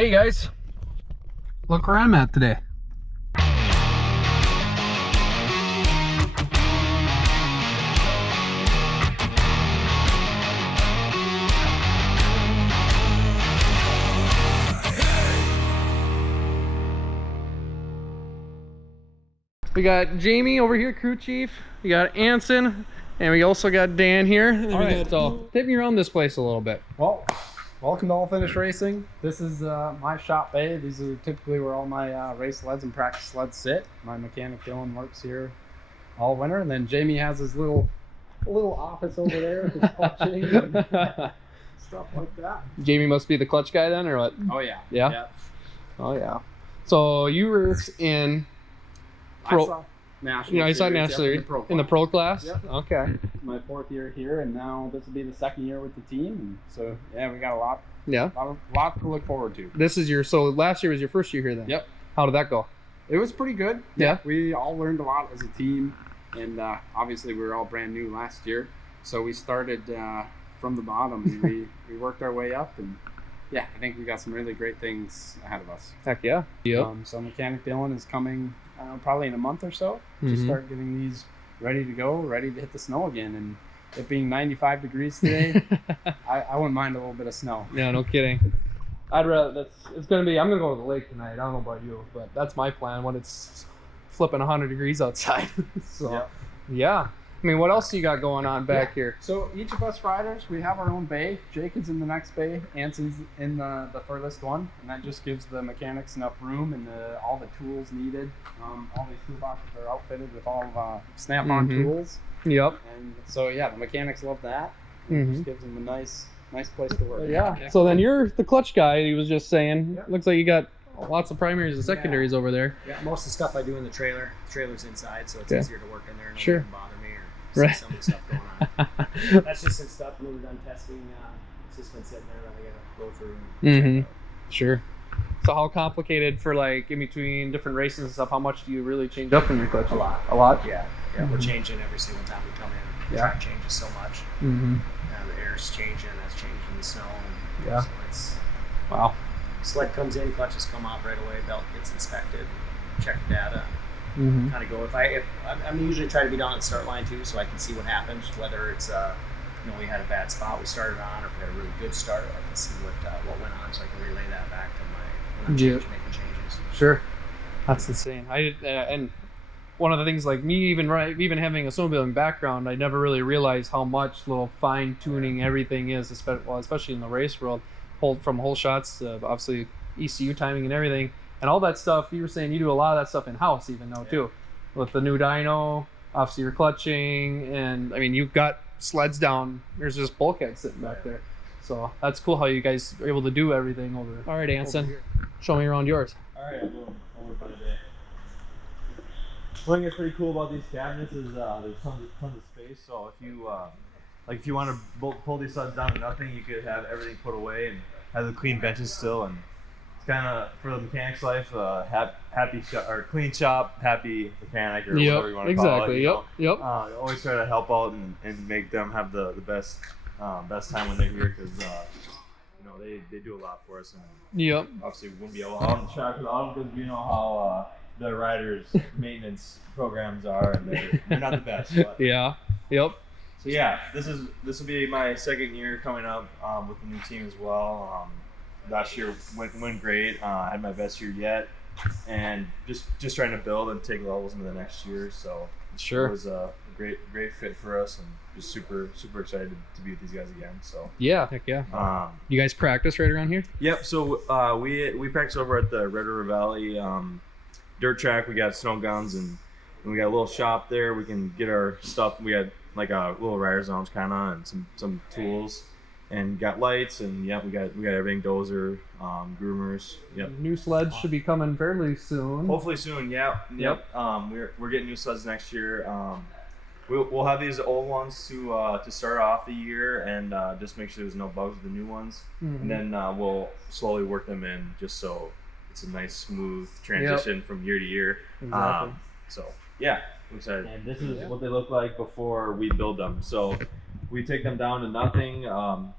Hey guys, look where I'm at today. We got Jamie over here, crew chief. We got Anson, and we also got Dan here. All right, so take me around this place a little bit. Well, welcome to All Finish Racing. This is my shop bay. These are typically where all my race sleds and practice sleds sit. My mechanic Dylan works here all winter, and then Jamie has his little office over there with his clutching and stuff like that. Jamie must be the clutch guy then, or what? Oh yeah. Yeah. Oh yeah. So you race in I saw national. I saw nationally in the pro class. Yep. Okay. My 4th year here, and now this will be the 2nd year with the team. And so yeah, we got a lot. Yeah. Lot to look forward to. This is so last year was your first year here then. Yep. How did that go? It was pretty good. Yeah. We all learned a lot as a team, and obviously we were all brand new last year, so we started from the bottom and we worked our way up, and yeah, I think we got some really great things ahead of us. Heck yeah. Yep. So mechanic Dylan is coming probably in a month or so to start getting these ready to go, ready to hit the snow again. And it being 95 degrees today, I wouldn't mind a little bit of snow. Yeah, no kidding. I'd rather I'm gonna go to the lake tonight. I don't know about you, but that's my plan when it's flipping 100 degrees outside. So yeah. I mean, what else you got going on back here? So each of us riders, we have our own bay. Jake is in the next bay. Anson's in the furthest one, and that just gives the mechanics enough room and all the tools needed. All these toolboxes are outfitted with all snap-on tools. Yep. And so yeah, the mechanics love that. It just gives them a nice place to work. Yeah. So then you're the clutch guy. He was just saying. Yep. Looks like you got lots of primaries and secondaries over there. Yeah, most of the stuff I do in the trailer. The trailer's inside, so it's easier to work in there. Nobody can bother me or see some of the stuff going on. That's just some stuff when we're done testing. It's just been sitting there that I gotta go through. And Sure. So how complicated for like in between different races and stuff? How much do you really change up in your clutch? A lot. A lot. Yeah. We're changing every single time we come in. The track changes so much. The air's changing. That's changing the snow. And so it's wow. Sled comes in, clutches come off right away, belt gets inspected, check the data, kind of go. I'm usually try to be down at the start line too, so I can see what happens, whether it's we had a bad spot we started on, or if we had a really good start, I can see what went on, so I can relay that back to when I'm making changes. Sure, that's insane. And one of the things, like me, even having a snowmobiling background, I never really realized how much little fine tuning everything is, especially in the race world. From whole shots, obviously ECU timing and everything, and all that stuff. You were saying you do a lot of that stuff in house, even though too, with the new dyno. Obviously, you're clutching, and I mean you've got sleds down. There's just bulkheads sitting back there, so that's cool how you guys are able to do everything over. All right, Anson, show me around yours. All right, I'm going over by the day. One thing that's pretty cool about these cabinets is there's tons of space. So if you want to pull these sleds down to nothing, you could have everything put away and have the clean benches still. And it's kind of for the mechanic's life, clean shop, happy mechanic, or whatever you want to call it. Yep. Always try to help out and make them have the best time when they're here, because they do a lot for us. And obviously we wouldn't be able to out on the track without them, because you know how the riders' maintenance programs are, and they're not the best. But. So yeah, this will be my 2nd year coming up with the new team as well. Last year went great. I had my best year yet, and just trying to build and take levels into the next year. So it was a great fit for us, and just super excited to be with these guys again. So heck yeah. You guys practice right around here? Yep. So we practice over at the Red River Valley dirt track. We got snow guns, and we got a little shop there. We can get our stuff. We had like a little rider's lounge kind of, and some tools, and got lights, and we got everything, dozer, groomers. New sleds should be coming fairly soon. Hopefully soon. Yep. We're getting new sleds next year. We'll have these old ones to start off the year, and just make sure there's no bugs with the new ones, and then we'll slowly work them in, just so it's a nice smooth transition from year to year. Exactly. So yeah. I'm excited. And this is what they look like before we build them. So we take them down to nothing,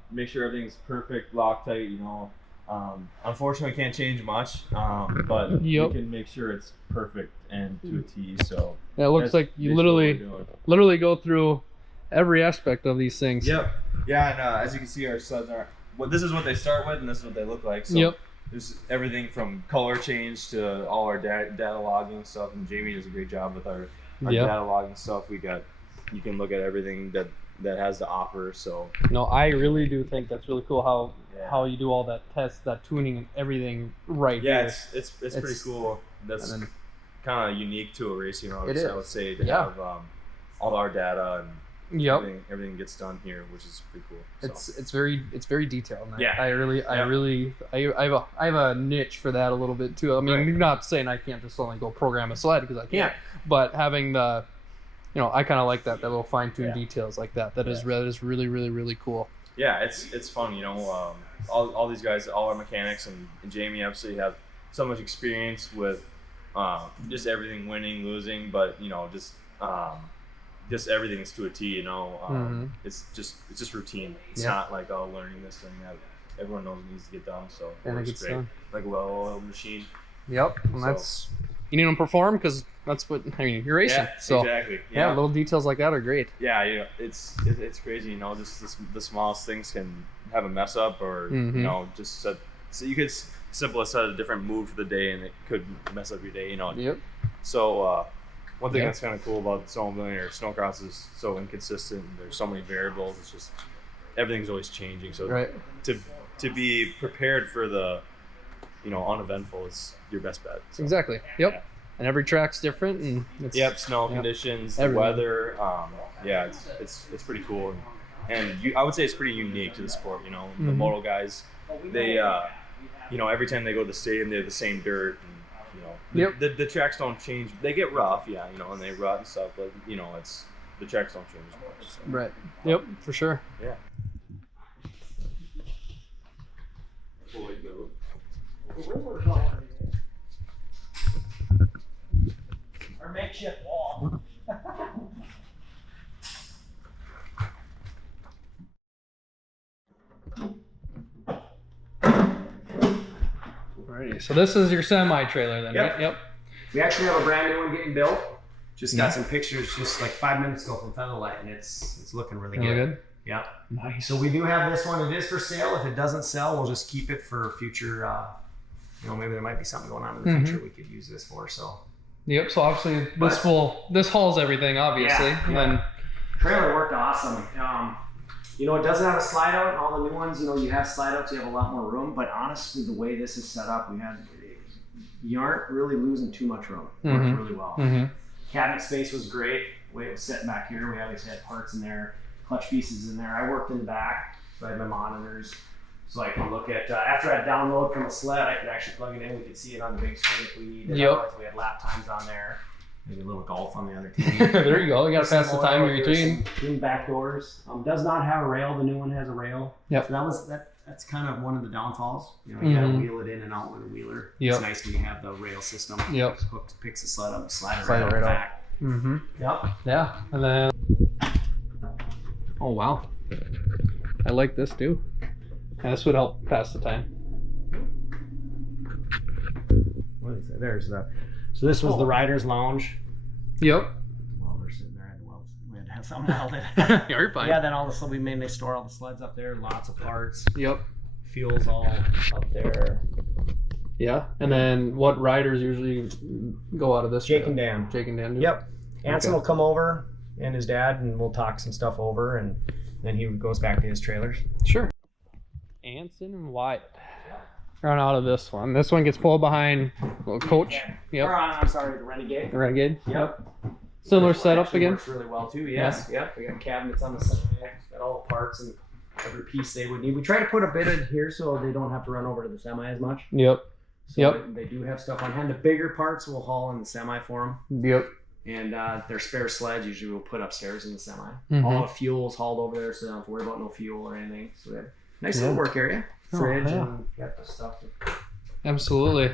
make sure everything's perfect, Loctite, Unfortunately, we can't change much, but we can make sure it's perfect and to a T. So yeah, it looks like you literally go through every aspect of these things. Yep. Yeah, and as you can see, our sleds are. This is what they start with, and this is what they look like. So there's everything from color change to all our data logging stuff, and Jamie does a great job with our data logging stuff. You can look at everything that has to offer. So no, I really do think that's really cool how you do all that that tuning and everything right here. Yeah, it's pretty cool. That's kind of unique to a racing road. I would say to have all our data and everything gets done here, which is pretty cool. So. It's very detailed. And I have a niche for that a little bit too. I mean, you're not saying I can't just only go program a sled because I can't, but having the, I kind of like that little fine tuned details like that. That is really really cool. Yeah, it's fun. All these guys, all our mechanics and Jamie absolutely have so much experience with just everything, winning, losing, but just everything is to a T, It's just routine. It's not like learning this thing that everyone knows needs to get done. So it's great. Like a well-oiled machine. Yep, and that's you need them to perform because that's what you're racing. Yeah, so exactly. Yeah, little details like that are great. Yeah, it's crazy. Just the smallest things can have a mess up, or just so you could simply set a different mood for the day, and it could mess up your day. Yep. So. One thing that's kind of cool about snowmobiling or snowcross is so inconsistent. There's so many variables. It's just everything's always changing. So to be prepared for the uneventful is your best bet. So. Exactly. Yep. Yeah. And every track's different. And snow conditions, the weather. It's pretty cool. And I would say it's pretty unique to the sport. The moto guys, they every time they go to the stadium, they have the same dirt. The tracks don't change. They get rough, and they rut and stuff, but it's the tracks don't change much. So. Right. Yep, for sure. Yeah. Our makeshift wall. Alrighty, so this is your semi-trailer then, right? Yep. We actually have a brand new one getting built. Just got some pictures just like 5 minutes ago from Featherlight, and it's looking really good. Yeah. Nice. So we do have this one. It is for sale. If it doesn't sell, we'll just keep it for future. Maybe there might be something going on in the future we could use this for. So. Yep. So obviously this hauls everything, obviously. Yeah. And then trailer worked awesome. It doesn't have a slide out. All the new ones, you have slide outs. You have a lot more room. But honestly, the way this is set up, you aren't really losing too much room. It works really well. Cabinet space was great. The way it was set back here, we obviously had parts in there, clutch pieces in there. I worked in the back, so I had my monitors, so I could look at. After I download from a sled, I could actually plug it in. We could see it on the big screen if we needed. Yep. We had lap times on there. Maybe a little golf on the other team. There you go. You got to pass the time in between. Two back doors. Does not have a rail. The new one has a rail. Yep. So that's kind of one of the downfalls. You got to wheel it in and out with a wheeler. Yep. It's nice when you have the rail system. Yep. Hooks, picks the sled up, slide it right back. Yep. Yeah. And then. Oh wow. I like this too. Yeah, this would help pass the time. What is that? There's the. So this was the rider's lounge. Yep. Welder sitting there. We had to have something welded. Yeah, you're fine. Yeah, then we mainly store all the sleds up there. Lots of parts. Yep. Fuel's all up there. Yeah. And then what riders usually go out of this? Jake and Dan. Jake and Dan do? Yep. Anson will come over and his dad, and we'll talk some stuff over, and then he goes back to his trailers. Sure. Anson and Wyatt run out of this one. This one gets pulled behind little coach. Yep. I'm sorry, the Renegade. The Renegade. Yep. Similar setup again. Works really well too. Yes. Yeah. Yep. We got cabinets on the side. Got all the parts and every piece they would need. We try to put a bit in here so they don't have to run over to the semi as much. Yep. So they do have stuff on hand. The bigger parts we'll haul in the semi for them. Yep. And their spare sleds usually we'll put upstairs in the semi. All the fuel's hauled over there, so they don't have to worry about no fuel or anything. So we have a nice little work area. Fridge and got the stuff. Absolutely.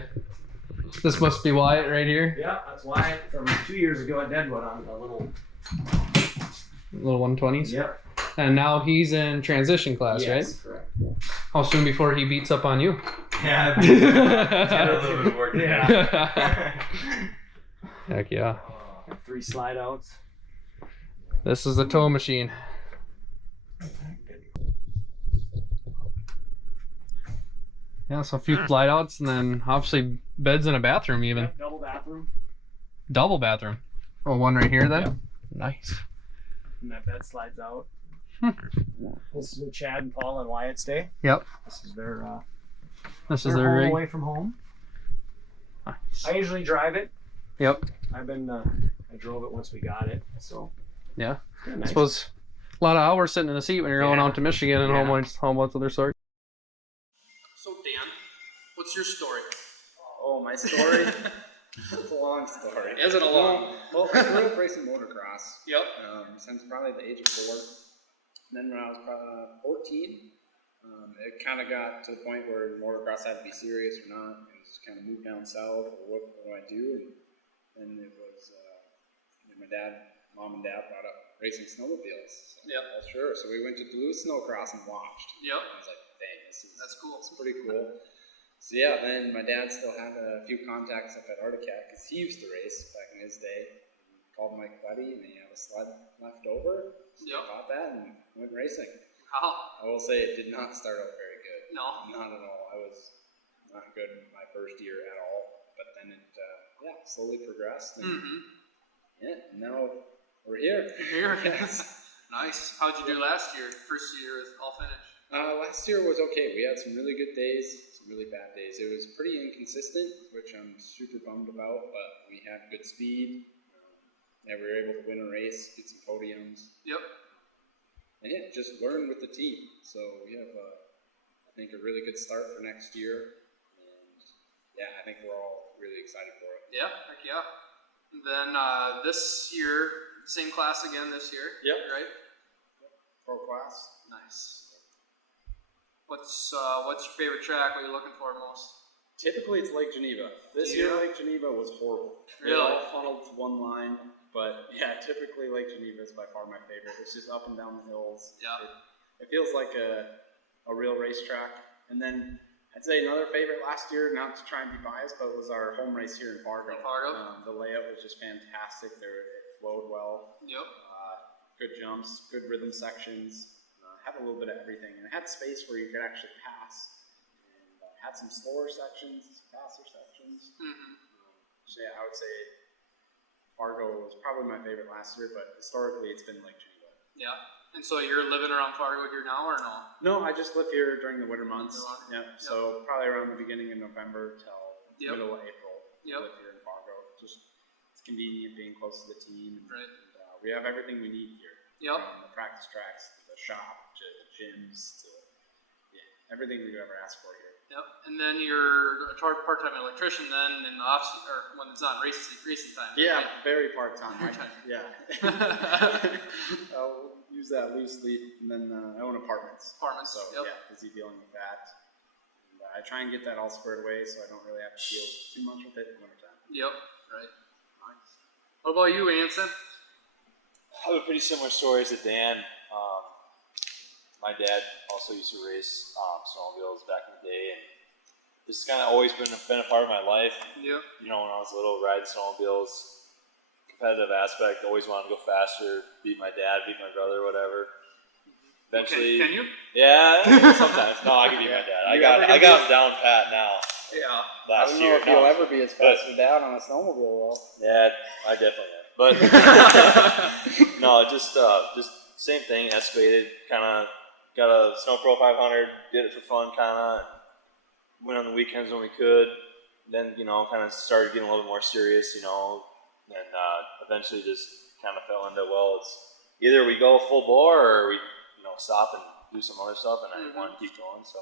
This must be Wyatt right here. Yeah, that's Wyatt from 2 years ago at Deadwood on the little 120s. Yep. And now he's in transition class, Yes, right? correct. How soon before he beats up on you? Yeah, got a little bit of work. Heck yeah. 3 slide outs. This is the tow machine. Yeah, so a few slide outs and then obviously beds in a bathroom even. Yep, double bathroom. Double bathroom. Oh, one right here then? Yep. Nice. And that bed slides out. This is where Chad and Paul and Wyatt stay. Yep. This is their This is their their home rig. away from home. Nice. I usually drive it. Yep. I drove it once we got it. So Yeah. yeah, I nice. suppose a lot of hours sitting in the seat when you're going Yeah. out to Michigan and Yeah. home other sort. So Dan, what's your story? Oh, my story? It's a long story. Is it a long? Well, I grew up racing motocross Yep. since probably the age of 4. And then when I was probably 14, it kind of got to the point where motocross had to be serious or not, and just kind of moved down south. Or what do I do? And it was my mom and dad brought up racing snowmobiles. So, Yep. well, sure. So we went to Duluth Snowcross and watched. Yep. I was like, dang, That's cool. It's pretty cool. So yeah, then my dad still had a few contacts up at Articat because he used to race back in his day. He called Mike Buddy and he had a sled left over. So Yep. I bought that and went racing. How? I will say it did not start out very good. No. Not at all. I was not good my first year at all. But then it slowly progressed. And Mm-hmm. yeah, and now we're here. Here it is. Nice. How'd you do last year? First year with all finished. Last year was okay. We had some really good days, some really bad days. It was pretty inconsistent, which I'm super bummed about, but we had good speed. We were able to win a race, get some podiums. Yep. And yeah, just learn with the team. So we have, I think, a really good start for next year. And yeah, I think we're all really excited for it. Yeah. Heck yeah. And then this year, same class again this year. Yep. Right. Pro class. Nice. What's your favorite track? What are you looking for most? Typically, it's Lake Geneva. This year, Lake Geneva was horrible. Really? It all funneled to one line. But yeah, typically Lake Geneva is by far my favorite. It's just up and down the hills. Yeah. It feels like a real racetrack. And then I'd say another favorite last year, not to try and be biased, but was our home race here in Fargo. The layout was just fantastic. It flowed well. Yep. Good jumps, good rhythm sections. Had a little bit of everything, and it had space where you could actually pass. And had some slower sections, some faster sections. Mm-hmm. So yeah, I would say Fargo was probably my favorite last year, but historically it's been Lake Geneva. Yeah. And so you're living around Fargo here now, or no? No, I just live here during the winter months. Yep. So probably around the beginning of November till middle of April. Yep. I live here in Fargo. Just it's convenient being close to the team. Right. And, we have everything we need here. Yep. From the practice tracks to the shop to the gyms to everything we could ever ask for here. Yep. And then you're a part-time electrician then in the off or when it's not racing time. Yeah, right? very part-time. Part-time. Yeah. I'll use that loosely, and then I own apartments. Apartments. So Yep. yeah, busy dealing with that. And, I try and get that all squared away, so I don't really have to deal too much with it in the wintertime. Yep. Right. Nice. What about you, Anson? I have a pretty similar story to Dan. My dad also used to race snowmobiles back in the day, and this has kind of always been a part of my life. Yep. You know, when I was little, riding snowmobiles, competitive aspect, always wanted to go faster, beat my dad, beat my brother, whatever. Eventually, Can you? Yeah, sometimes. No, I can beat my dad. I got him down pat now. Yeah. Last I don't year. know if you'll ever be as fast as Dad on a snowmobile, though. Yeah, I definitely am. But no, just same thing. Escalated, kind of got a Snow Pro 500. Did it for fun, kind of. Went on the weekends when we could. Then kind of started getting a little bit more serious, and eventually just kind of fell into it's either we go full bore or we stop and do some other stuff, and I want to keep going. So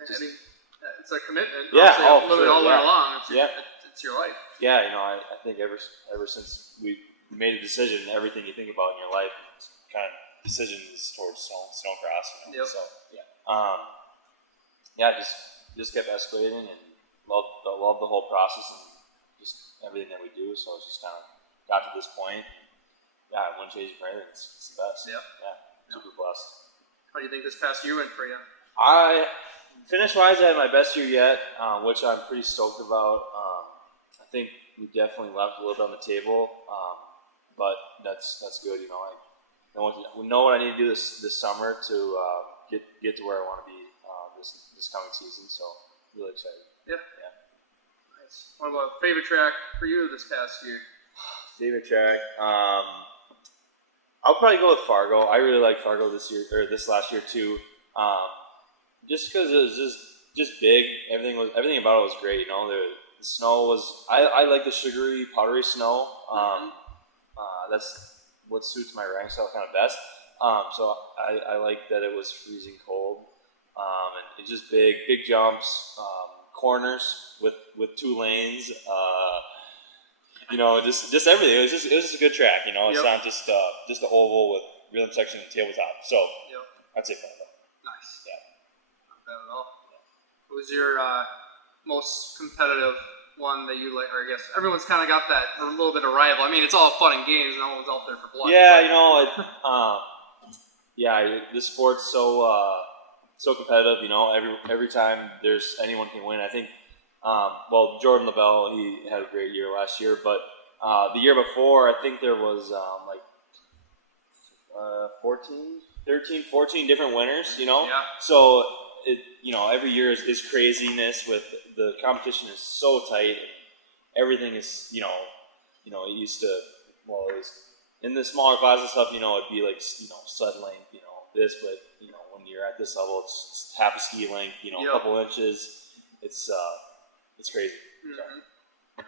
it's a commitment. Yeah, live it all year long. It's your life. Yeah, I think ever since we made a decision, everything you think about in your life is kind of decisions towards snowcross. Yep. So just kept escalating and loved the whole process and just everything that we do. So it's just kind of got to this point. Yeah, I wouldn't change it for anything. It's the best. Yep. Yeah. super blessed. How do you think this past year went for you? Finish-wise, I had my best year yet, which I'm pretty stoked about. I think we definitely left a little bit on the table, but that's good. You know, I know what I need to do this summer to get to where I want to be this coming season. So really excited. Yeah. Nice. What about favorite track for you this past year? Favorite track. I'll probably go with Fargo. I really like Fargo this last year too. Just because it was just big. Everything about it was great. You know, the snow was. I like the sugary, powdery snow. That's what suits my riding style kind of best. So I like that it was freezing cold. And it's just big jumps, corners with 2 lanes. You know, just everything. It was just a good track. You know, it's not just an oval with rhythm section and tabletop. So I'd say Fargo. Nice. Yeah. Not bad at all. Who was your most competitive one that you like? Or I guess everyone's kind of got that a little bit of rival. I mean, it's all fun and games. No one's out there for blood. Yeah, you know, this sport's so competitive. You know, every time there's anyone can win. I think. Jordan LaBelle, he had a great year last year, but the year before, I think there was 14 different winners, you know? Yeah. So, every year is craziness with the competition is so tight. And everything is, it used to, it was in the smaller classes and stuff, it'd be like, sled length, this, but, when you're at this level, it's half a ski length, a couple inches. It's crazy. Mm-hmm.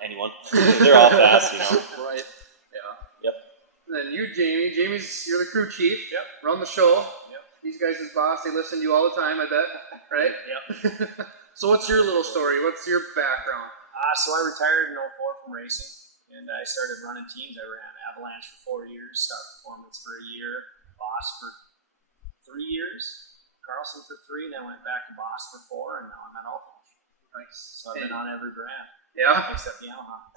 Anyone. They're all fast, Right. Yeah. Yep. And then you, Jamie. You're the crew chief. Yep. Run the show. Yep. These guys' boss, they listen to you all the time, I bet. Right? Yep. So what's your little story? What's your background? So I retired in 04 from racing, and I started running teams. I ran Avalanche for 4 years, Star Performance for a year, Boss for 3 years, Carlson for 3, and then went back to Boss for 4, and now I'm at Alpha. Nice. So I've been on every brand. Yeah. Except Yamaha.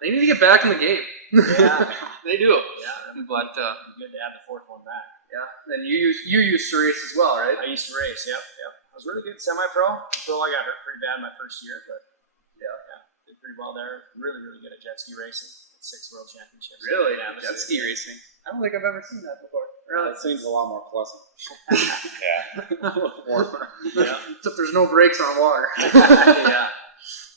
They need to get back in the game. Yeah. They do. Yeah. But it'd be good to add the 4th one back. Yeah. Then you used to race as well, right? I used to race. Yep. I was really good semi-pro. Until I got hurt pretty bad my first year, but yeah, did pretty well there. Really, really good at jet ski racing. 6 world championships. Really? Yeah, jet ski racing. I don't think I've ever seen that before. That seems a lot more pleasant. Warmer. Yeah. Except there's no brakes on water. Yeah.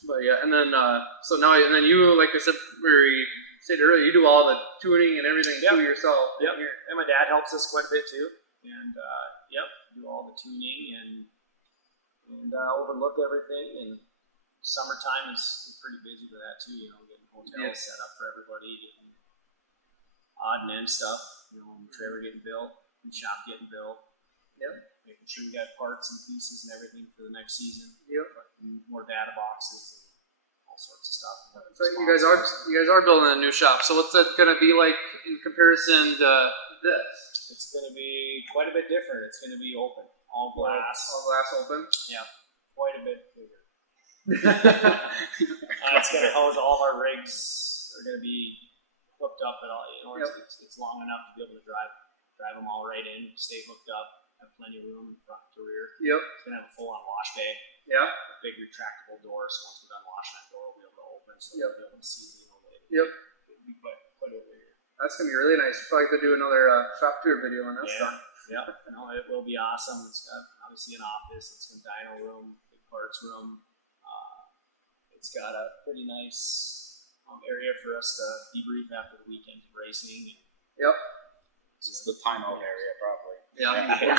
But yeah, and then and then you, like I said, we said earlier, you do all the tuning and everything to yourself. Yep. And my dad helps us quite a bit too. And do all the tuning and overlook everything. And summertime is pretty busy for that too. Getting hotels set up for everybody, getting odd and end stuff. Trailer getting built, and shop getting built. Yep. Making sure we got parts and pieces and everything for the next season. Yep. More data boxes and all sorts of stuff. So you guys are building a new shop. So what's that going to be like in comparison to this? It's going to be quite a bit different. It's going to be open, all glass. All glass open. Yeah, quite a bit bigger. It's going to house all of our rigs. Are going to be hooked up at all. It's long enough to be able to drive them all right in, stay hooked up, have plenty of room front to rear. Yep. It's gonna have a full-on wash bay. Yeah. A big retractable door, so once we're done washing that door, we'll be able to open, so we'll be able to see later. Yep. It'll be quite over here. That's gonna be really nice. Probably could do another shop tour video when that's done. Yeah. No, it will be awesome. It's got obviously an office. It's got a dyno room, big parts room. It's got a pretty nice area for us to debrief after the weekend of racing. Yep. This is the timeout area, probably. Yeah. Yeah.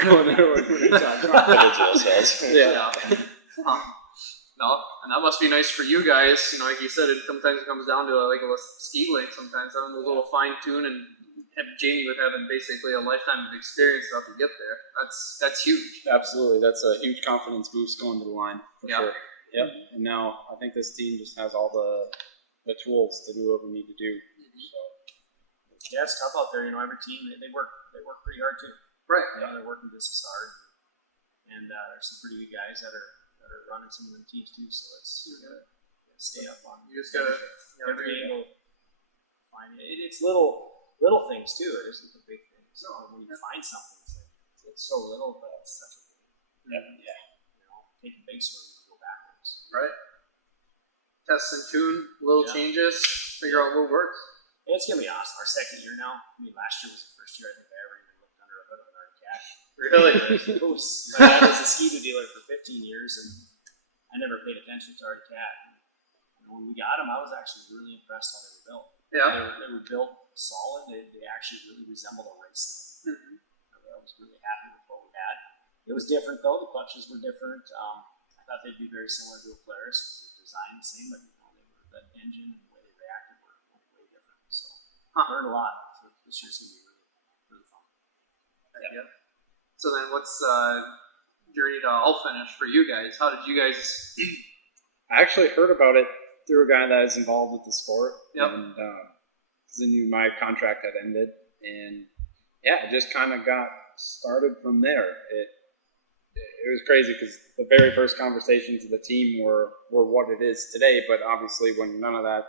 No, and that must be nice for you guys. Like you said, it sometimes comes down to like a ski link. Sometimes having those little fine tune and Jamie with having basically a lifetime of experience to get there. That's huge. Absolutely, that's a huge confidence boost going to the line for sure. Yep. And now I think this team just has all the tools to do what we need to do. So. Yeah, it's tough out there. Every team they work pretty hard too. Right. They're working just as hard, and there's some pretty good guys that are running some of them teams too. So you gotta stay up on. You just gotta every angle. Find it. It's little things too. It isn't the big things. So when you find something, it's so little, but it's such a big, take a big swing and go backwards. Right. Test and tune, little changes, figure out what works. It's gonna be awesome. Our second year now. I mean, last year was the first year I think I ever even looked under a hood on our cat. Really? My dad was a ski-doo dealer for 15 years, and I never paid attention to our cat. And when we got them, I was actually really impressed how they were built. Yeah. They were built solid. They actually really resembled a race sled. I was really happy with what we had. It was different though. The clutches were different. I thought they'd be very similar to a Polaris. They're designed the same, but the engine and the way they reacted were way different. So I learned a lot. So this year's gonna be really fun. Yeah. So then, what's journey to all finish for you guys? How did you guys? I actually heard about it through a guy that is involved with the sport. Yep. And because I knew my contract had ended, and it just kind of got started from there. It was crazy because the very first conversations of the team were what it is today, but obviously when none of that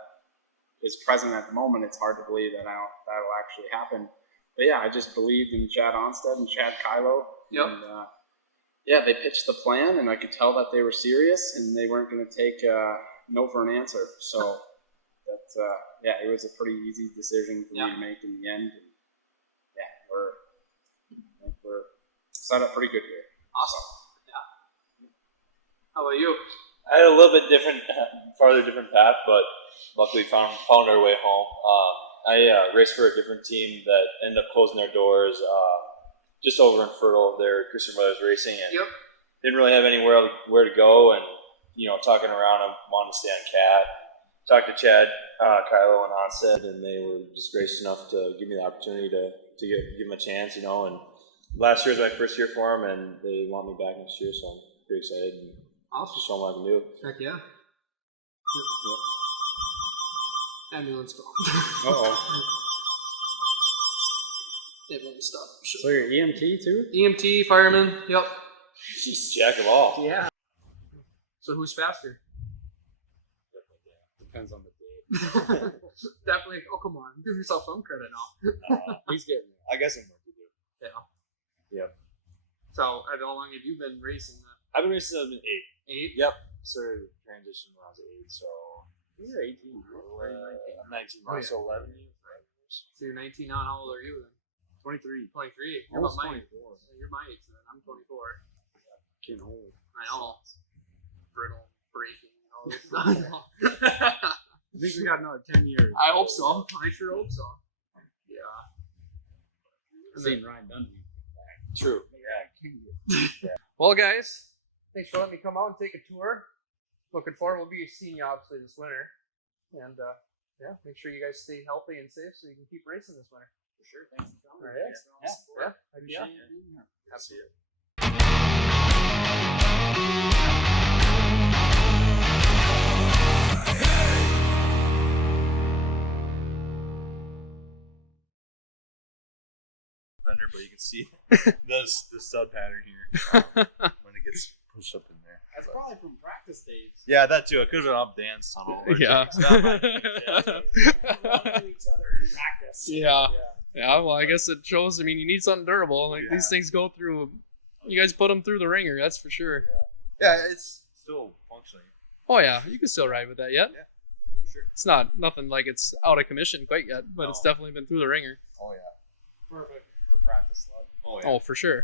is present at the moment, it's hard to believe that that'll actually happen. But yeah, I just believed in Chad Onstead and Chad Kylo. Yep. And they pitched the plan, and I could tell that they were serious and they weren't going to take no for an answer. So it was a pretty easy decision for me to make in the end. And we're set up pretty good here. Awesome. Yeah. How about you? I had a little bit farther different path, but luckily found our way home. I raced for a different team that ended up closing their doors just over in Fertile. They're Christian Brothers Racing, and didn't really have anywhere where to go. And talking around, I wanted to stay on Cat. Talked to Chad, Kylo, and Onstead, and they were just gracious enough to give me the opportunity to give them a chance. And last year was my first year for them, and they want me back next year, so I'm pretty excited. And awesome. Show them what I can do. Heck yeah. Ambulance call. Uh-oh. It won't stop. So you're EMT too? EMT, fireman, yep. She's jack of all. Yeah. So who's faster? Depends on the day. Definitely. Oh, come on. Give yourself some credit now. He's getting I guess I'm going to do. Yeah. Yep. So, how long have you been racing then? I've been racing since I've been 8. 8? Yep. Started transition when I was 8, so. You're 18. I'm 19 now, Oh, yeah. so 11 years. So you're 19 now. How old are you then? 23. 23. You're Almost about my 24. age. You're my age then. I'm 24. Getting old. I know. Brittle, breaking, all this stuff. I think we got another 10 years. I hope so. I sure hope so. Yeah. Seen Ryan Dundee. True. Yeah. Well, guys, thanks for letting me come out and take a tour. Looking forward. We'll be seeing you obviously this winter. And make sure you guys stay healthy and safe so you can keep racing this winter. For sure. Thanks for coming. All right. Thanks for all the support. Appreciate you being here. Absolutely. But you can see the stud pattern here when it gets pushed up in there. That's probably from practice days. Yeah, that too. It could have been up dance tunnel. Yeah. Each other in practice. Yeah. Well, I guess it shows. I mean, you need something durable. Like these things go through. You guys put them through the ringer. That's for sure. Yeah, it's still functioning. Oh yeah, you can still ride with that yet. Yeah, for sure. It's nothing like it's out of commission quite yet, but it's definitely been through the ringer. Oh yeah. Perfect for practice sled. Oh yeah. Oh, for sure.